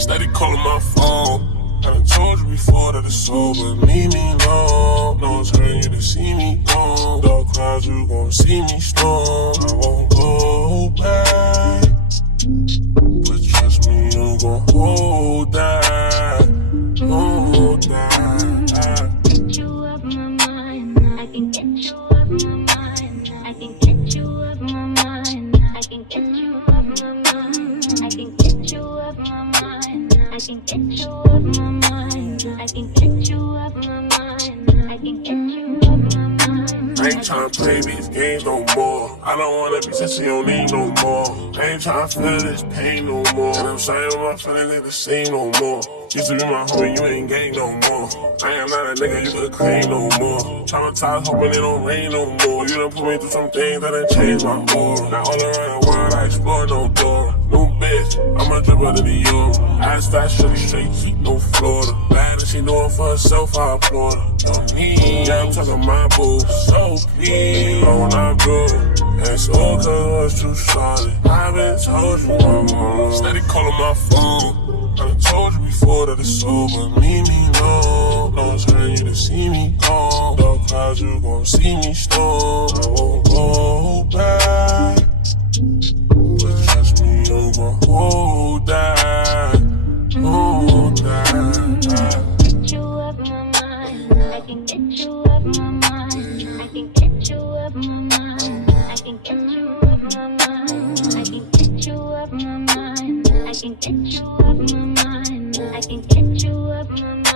Steady calling my phone. I done told you before that it's over. Leave me alone. No one's hurting you to see me gone. Dark clouds, you gon' see me storm. I won't go back. But trust me, you gon' hold that. Hold that. Get you up my mind. I can get you up my mind. I can get you up my mind. I can get you up my mind. I can get you up my mind. I can get you up my mind. I can get you up my mind. I can get you up my mind. I ain't tryna play these games no more. I don't wanna be touching your knee no more. I ain't tryna feel this pain no more. And I'm saying my feelings ain't the same no more. Used to be my homie, you ain't gang no more. I am not a nigga you could claim no more. Traumatized, hoping it don't rain no more. You done put me through some things that done changed my aura. Now all around the world I explore no door. New bitch, I'm a dribble to the euro. Ass fat, shorty straight, keep no Florida. Bad as she doing for herself, I applaud her. On me, yeah, I'm talking my boo. So please, know when I go. And so cause I was too solid. I been told you mama. Steady calling my phone. I done told you before that it's over. Leave me alone. No one's hurting you to see me gone. Dark clouds, you gon' see me storm. I won't go back. But trust me, you gon' hold that. Hold that. Get you up my mind. I can get you up my mind. I can get you up my mind. I can get you up my mind. I can get you up my mind. I can get you up my mind. I can get you up my mind.